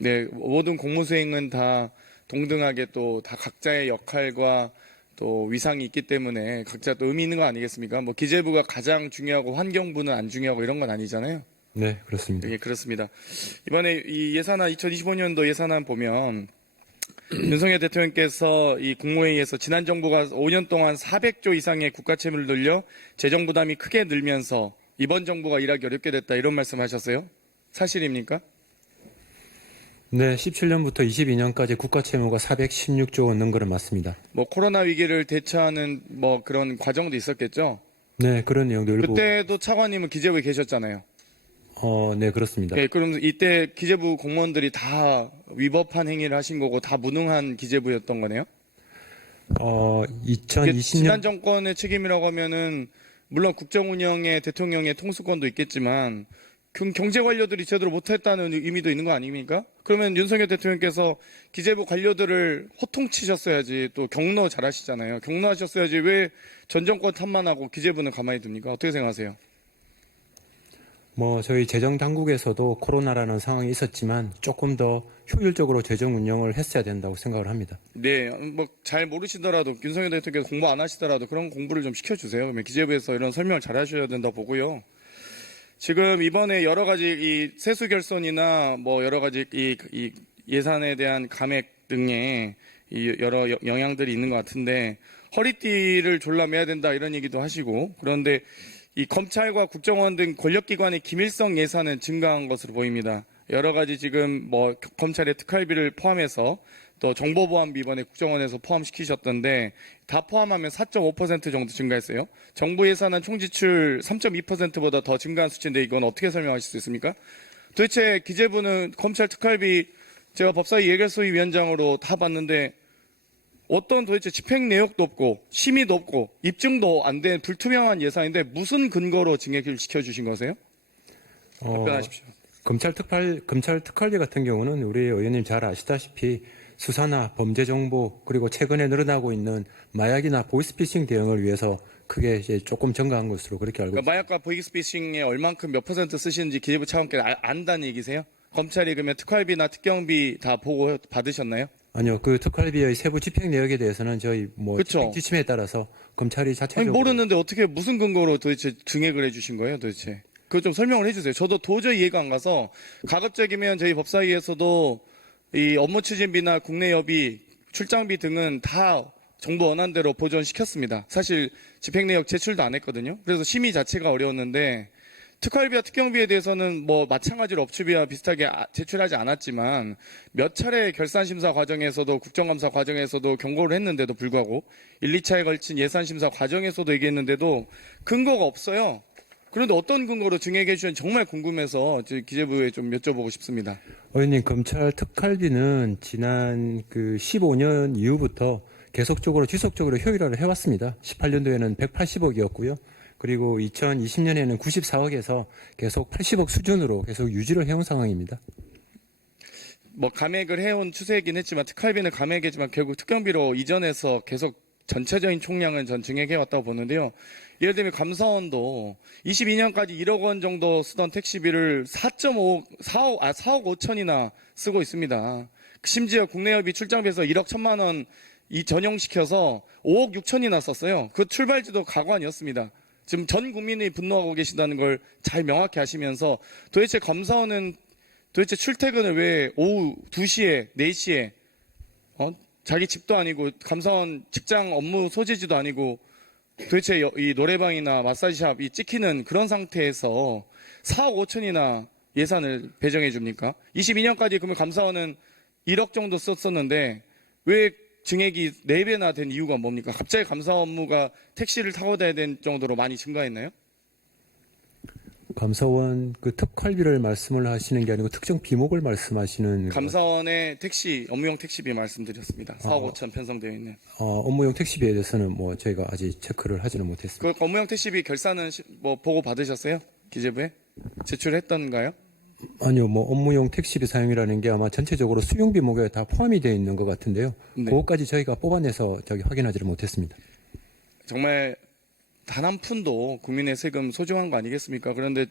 네, 모든 공무 수행은 다 동등하게 또 다 각자의 역할과 또 위상이 있기 때문에 각자 또 의미 있는 거 아니겠습니까? 뭐 기재부가 가장 중요하고 환경부는 안 중요하고 이런 건 아니잖아요. 네, 그렇습니다. 예, 그렇습니다. 이번에 이 예산안 2025년도 예산안 보면 윤석열 대통령께서 이 국무회의에서 지난 정부가 5년 동안 400조 이상의 국가 채무를 늘려 재정 부담이 크게 늘면서 이번 정부가 일하기 어렵게 됐다 이런 말씀하셨어요? 사실입니까? 네, 17년부터 22년까지 국가 채무가 416조 원 는 거는 맞습니다. 뭐 코로나 위기를 대처하는 뭐 그런 과정도 있었겠죠? 네, 그런 내용도 일부. 그때도 차관님은 기재부에 계셨잖아요. 네, 그렇습니다. 네, 그럼 이때 기재부 공무원들이 다 위법한 행위를 하신 거고 다 무능한 기재부였던 거네요? 이게 2020년. 지난 정권의 책임이라고 하면은 물론 국정 운영에 대통령의 통수권도 있겠지만 경제 관료들이 제대로 못했다는 의미도 있는 거 아닙니까? 그러면 윤석열 대통령께서 기재부 관료들을 호통치셨어야지, 또 경로 잘하시잖아요. 경로하셨어야지 왜 전 정권 탓만 하고 기재부는 가만히 둡니까? 어떻게 생각하세요? 저희 재정 당국에서도 코로나라는 상황이 있었지만 조금 더 효율적으로 재정 운영을 했어야 된다고 생각을 합니다. 네, 뭐 잘 모르시더라도 윤석열 대통령께서 공부 안 하시더라도 그런 공부를 좀 시켜주세요. 그러면 기재부에서 이런 설명을 잘 하셔야 된다 보고요. 지금 이번에 여러 가지 이 세수 결손이나 뭐 여러 가지 이 예산에 대한 감액 등의 이 여러 영향들이 있는 것 같은데 허리띠를 졸라매야 된다 이런 얘기도 하시고, 그런데 이 검찰과 국정원 등 권력기관의 기밀성 예산은 증가한 것으로 보입니다. 여러 가지 지금 뭐 검찰의 특활비를 포함해서 또 정보보안비 이번에 국정원에서 포함시키셨던데 다 포함하면 4.5% 정도 증가했어요. 정부 예산은 총지출 3.2%보다 더 증가한 수치인데 이건 어떻게 설명하실 수 있습니까? 도대체 기재부는 검찰 특활비 제가 법사위 예결소위 위원장으로 다 봤는데 어떤 도대체 집행 내역도 없고 심의도 없고 입증도 안 된 불투명한 예산인데 무슨 근거로 증액을 시켜주신 거세요? 답변하십시오. 검찰 특활비 같은 경우는 우리 의원님 잘 아시다시피 수사나 범죄 정보 그리고 최근에 늘어나고 있는 마약이나 보이스피싱 대응을 위해서 크게 이제 조금 증가한 것으로 그렇게 알고 그러니까 마약과 보이스피싱에 얼만큼 몇 % 쓰시는지 기재부 차관께서 안다는 얘기세요? 검찰이 그러면 특활비나 특경비 다 보고 받으셨나요? 아니요, 그 특활비의 세부 집행 내역에 대해서는 저희 그쵸. 집행 지침에 따라서 검찰이 아니 자체적으로 모르는데 어떻게 무슨 근거로 도대체 증액을 해주신 거예요, 도대체? 그거 좀 설명을 해주세요. 저도 도저히 이해가 안 가서 가급적이면 저희 법사위에서도 이 업무 추진비나 국내 여비, 출장비 등은 다 정부 원안대로 보존시켰습니다. 사실 집행 내역 제출도 안 했거든요. 그래서 심의 자체가 어려웠는데 특활비와 특경비에 대해서는 뭐 마찬가지로 업추비와 비슷하게 제출하지 않았지만 몇 차례 결산심사 과정에서도 국정감사 과정에서도 경고를 했는데도 불구하고 1, 2차에 걸친 예산심사 과정에서도 얘기했는데도 근거가 없어요. 그런데 어떤 근거로 증액해 주셨는지 정말 궁금해서 기재부에 좀 여쭤보고 싶습니다. 의원님, 검찰 특활비는 지난 15년 이후부터 계속적으로 지속적으로 효율화를 해왔습니다. 18년도에는 180억이었고요. 그리고 2020년에는 94억에서 계속 80억 수준으로 계속 유지를 해온 상황입니다. 뭐 감액을 해온 추세이긴 했지만 특활비는 감액이지만 결국 특경비로 이전해서 계속 전체적인 총량은 전 증액해왔다고 보는데요. 예를 들면 감사원도 22년까지 1억 원 정도 쓰던 택시비를 4억 5천이나 쓰고 있습니다. 심지어 국내여비 출장비에서 1억 1천만 원 전용시켜서 5억 6천이나 썼어요. 그 출발지도 가관이었습니다. 지금 전 국민이 분노하고 계시다는 걸 잘 명확히 아시면서 도대체 감사원은 도대체 출퇴근을 왜 오후 2시에 4시에 자기 집도 아니고 감사원 직장 업무 소재지도 아니고 도대체 이 노래방이나 마사지샵이 찍히는 그런 상태에서 4억 5천이나 예산을 배정해 줍니까? 22년까지 그러면 감사원은 1억 정도 썼었는데 왜 증액이 4배나 된 이유가 뭡니까? 갑자기 감사 업무가 택시를 타고 다녀야 될 정도로 많이 증가했나요? 감사원 특활비를 말씀을 하시는 게 아니고 특정 비목을 말씀하시는 감사원의 택시 업무용 택시비 말씀드렸습니다. 4억 5천 편성되어 있는. 업무용 택시비에 대해서는 저희가 아직 체크를 하지는 못했습니다. 그 업무용 택시비 결산은 뭐 보고 받으셨어요? 기재부에 제출했던가요? 아니요, 업무용 택시비 사용이라는 게 아마 전체적으로 수용 비목에 다 포함이 되어 있는 것 같은데요. 네. 그것까지 저희가 뽑아내서 확인하지를 못했습니다. 정말 단 한 푼도 국민의 세금 소중한 거 아니겠습니까? 그런데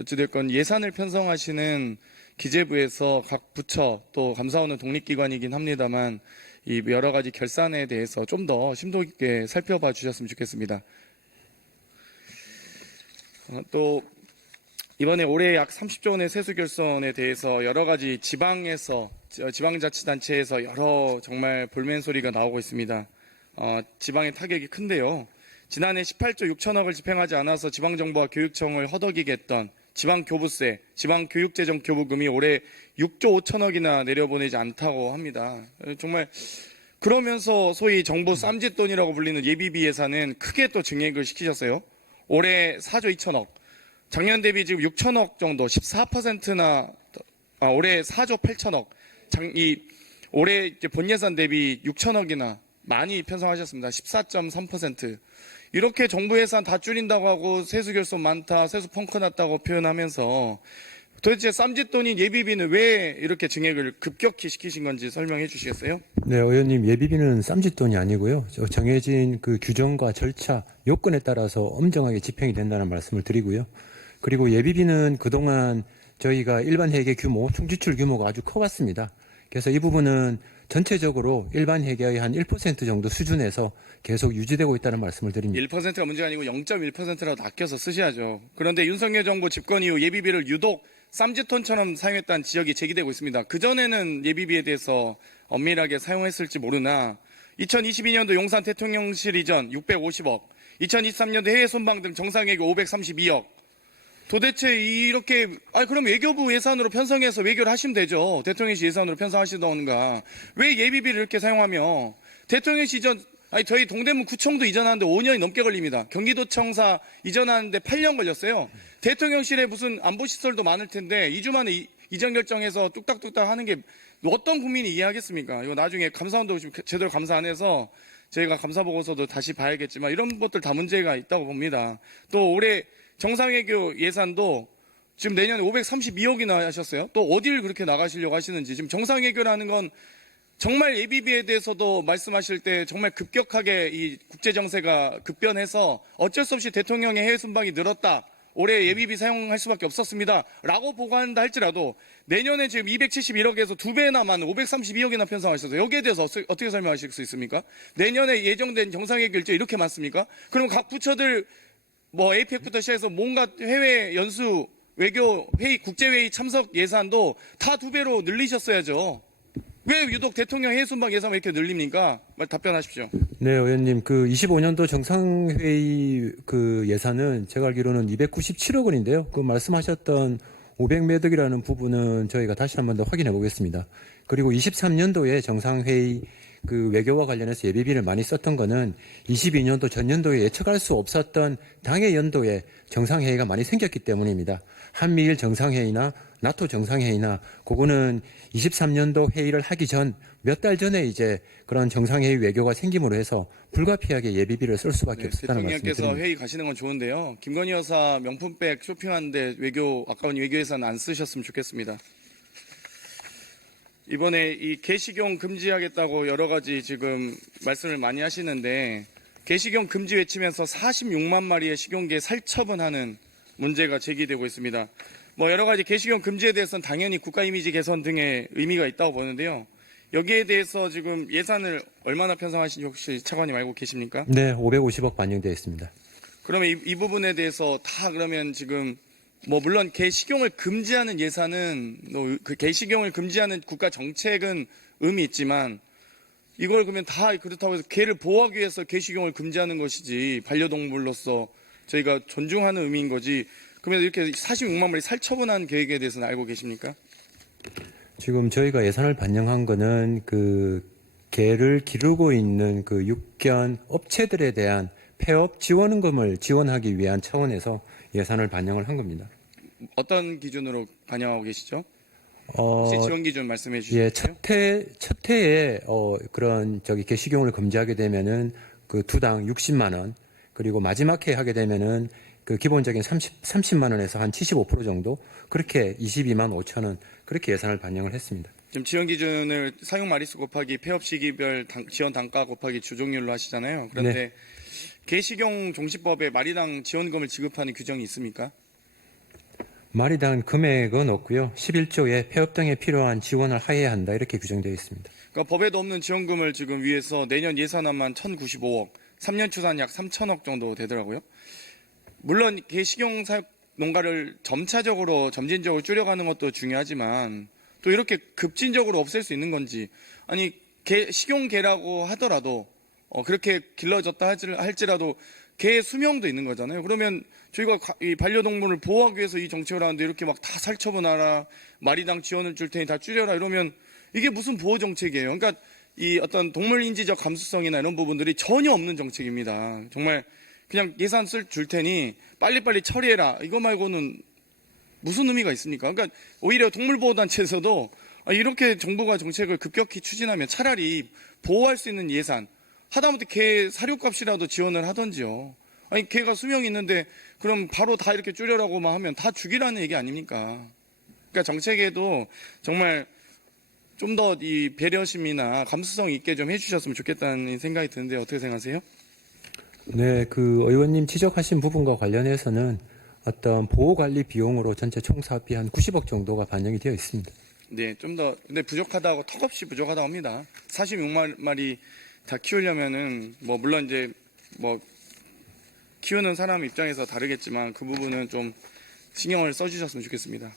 어찌됐건 예산을 편성하시는 기재부에서 각 부처 또 감사원은 독립기관이긴 합니다만 이 여러 가지 결산에 대해서 좀 더 심도 있게 살펴봐 주셨으면 좋겠습니다. 또 이번에 올해 약 30조 원의 세수 결손에 대해서 여러 가지 지방자치단체에서 여러 정말 볼멘 소리가 나오고 있습니다. 지방의 타격이 큰데요. 지난해 18조 6천억을 집행하지 않아서 지방정부와 교육청을 허덕이게 했던 지방교부세, 지방교육재정교부금이 올해 6조 5천억이나 내려보내지 않다고 합니다. 정말 그러면서 소위 정부 쌈짓돈이라고 불리는 예비비 예산은 크게 또 증액을 시키셨어요. 올해 4조 2천억, 작년 대비 지금 6천억 정도, 14%나, 올해 4조 8천억, 올해 이제 본 예산 대비 6천억이나 많이 편성하셨습니다. 14.3%. 이렇게 정부 예산 다 줄인다고 하고 세수 결손 많다, 세수 펑크 났다고 표현하면서 도대체 쌈짓돈인 예비비는 왜 이렇게 증액을 급격히 시키신 건지 설명해 주시겠어요? 네, 의원님, 예비비는 쌈짓돈이 아니고요. 정해진 그 규정과 절차, 요건에 따라서 엄정하게 집행이 된다는 말씀을 드리고요. 그리고 예비비는 그동안 저희가 일반 회계 규모, 총지출 규모가 아주 커왔습니다. 그래서 이 부분은 전체적으로 일반 회계의 한 1% 정도 수준에서 계속 유지되고 있다는 말씀을 드립니다. 1%가 문제가 아니고 0.1%라도 아껴서 쓰셔야죠. 그런데 윤석열 정부 집권 이후 예비비를 유독 쌈짓돈처럼 사용했다는 지적이 제기되고 있습니다. 그전에는 예비비에 대해서 엄밀하게 사용했을지 모르나 2022년도 용산 대통령실 이전 650억, 2023년도 해외 순방 등 정상외교 532억. 도대체 이렇게 그럼 외교부 예산으로 편성해서 외교를 하시면 되죠. 대통령실 예산으로 편성하시던가. 왜 예비비를 이렇게 사용하며 대통령실 이전 저희 동대문 구청도 이전하는데 5년이 넘게 걸립니다. 경기도청사 이전하는데 8년 걸렸어요. 대통령실에 무슨 안보시설도 많을 텐데 2주 만에 이전 결정해서 뚝딱뚝딱 하는 게 어떤 국민이 이해하겠습니까? 이거 나중에 감사원도 지금 제대로 감사 안 해서 저희가 감사보고서도 다시 봐야겠지만 이런 것들 다 문제가 있다고 봅니다. 또 올해 정상외교 예산도 지금 내년에 532억이나 하셨어요. 또 어디를 그렇게 나가시려고 하시는지. 지금 정상외교라는 건 정말 예비비에 대해서도 말씀하실 때 정말 급격하게 이 국제정세가 급변해서 어쩔 수 없이 대통령의 해외 순방이 늘었다. 올해 예비비 사용할 수밖에 없었습니다. 라고 보고한다 할지라도 내년에 지금 271억에서 2배나 많은 532억이나 편성하셔서 여기에 대해서 어떻게 설명하실 수 있습니까? 내년에 예정된 정상회계 일정 이렇게 많습니까? 그럼 각 부처들 에이펙부터 시작해서 뭔가 해외 연수, 외교 회의, 국제회의 참석 예산도 다 2배로 늘리셨어야죠. 왜 유독 대통령 해외 순방 예산만 이렇게 늘립니까? 답변하십시오. 네, 의원님, 그 25년도 정상회의 그 예산은 제가 알기로는 297억 원인데요. 그 말씀하셨던 500매덕이라는 부분은 저희가 다시 한 번 더 확인해 보겠습니다. 그리고 23년도에 정상회의 그 외교와 관련해서 예비비를 많이 썼던 거는 22년도 전년도에 예측할 수 없었던 당해 연도에 정상회의가 많이 생겼기 때문입니다. 한미일 정상회의나 나토 정상회의나 그거는 23년도 회의를 하기 전 몇 달 전에 이제 그런 정상회의 외교가 생김으로 해서 불가피하게 예비비를 쓸 수밖에 없었다는 말씀을 드립니다. 대통령께서 회의 가시는 건 좋은데요. 김건희 여사 명품백 쇼핑하는데 아까운 외교 예산 안 쓰셨으면 좋겠습니다. 이번에 이 개식용 금지하겠다고 여러 가지 지금 말씀을 많이 하시는데 개식용 금지 외치면서 46만 마리의 식용개 살처분하는 문제가 제기되고 있습니다. 여러 가지 개식용 금지에 대해서는 당연히 국가 이미지 개선 등의 의미가 있다고 보는데요. 여기에 대해서 지금 예산을 얼마나 편성하신지 혹시 차관님 알고 계십니까? 네, 550억 반영되어 있습니다. 그러면 이 부분에 대해서 다 그러면 지금 물론 개식용을 금지하는 예산은 그 개식용을 금지하는 국가 정책은 의미 있지만 이걸 그러면 다 그렇다고 해서 개를 보호하기 위해서 개식용을 금지하는 것이지 반려동물로서 저희가 존중하는 의미인 거지. 그러면 이렇게 46만 마리 살처분한 계획에 대해서는 알고 계십니까? 지금 저희가 예산을 반영한 거는 그 개를 기르고 있는 그 육견 업체들에 대한 폐업 지원금을 지원하기 위한 차원에서 예산을 반영을 한 겁니다. 어떤 기준으로 반영하고 계시죠? 혹시 지원 기준 말씀해 주시죠. 예, 첫 해에 그런 개식용을 금지하게 되면은 그 두당 60만 원, 그리고 마지막 해 하게 되면은 그 기본적인 30만 원에서 한 75% 정도 그렇게 22만 5천 원 그렇게 예산을 반영을 했습니다. 지금 지원 기준을 사용 마리수 곱하기 폐업 시기별 지원 단가 곱하기 주종률로 하시잖아요. 그런데 네. 개식용 종시법에 마리당 지원금을 지급하는 규정이 있습니까? 마리당 금액은 없고요. 11조에 폐업 등에 필요한 지원을 하해야 한다 이렇게 규정되어 있습니다. 그러니까 법에도 없는 지원금을 지금 위해서 내년 예산안만 1,095억, 3년 추산 약 3천억 정도 되더라고요. 물론 식용사육 농가를 점차적으로 점진적으로 줄여가는 것도 중요하지만 또 이렇게 급진적으로 없앨 수 있는 건지, 아니 식용개라고 하더라도 그렇게 길러졌다 할지라도 개의 수명도 있는 거잖아요. 그러면 저희가 이 반려동물을 보호하기 위해서 이 정책을 하는데 이렇게 막 다 살처분하라, 마리당 지원을 줄 테니 다 줄여라 이러면 이게 무슨 보호 정책이에요? 그러니까 이 어떤 동물 인지적 감수성이나 이런 부분들이 전혀 없는 정책입니다. 정말 그냥 예산 줄 테니 빨리빨리 처리해라, 이거 말고는 무슨 의미가 있습니까? 그러니까 오히려 동물보호단체에서도 이렇게 정부가 정책을 급격히 추진하면 차라리 보호할 수 있는 예산, 하다못해 개 사료값이라도 지원을 하던지요. 아니 개가 수명이 있는데 그럼 바로 다 이렇게 줄여라고만 하면 다 죽이라는 얘기 아닙니까? 그러니까 정책에도 정말 좀 더 이 배려심이나 감수성 있게 좀 해주셨으면 좋겠다는 생각이 드는데 어떻게 생각하세요? 네, 그 의원님 지적하신 부분과 관련해서는 어떤 보호관리 비용으로 전체 총 사업비 한 90억 정도가 반영이 되어 있습니다. 네, 좀 더 근데 부족하다고, 턱없이 부족하다고 합니다. 46마리 다 키우려면은 물론 이제 키우는 사람 입장에서 다르겠지만 그 부분은 좀 신경을 써주셨으면 좋겠습니다.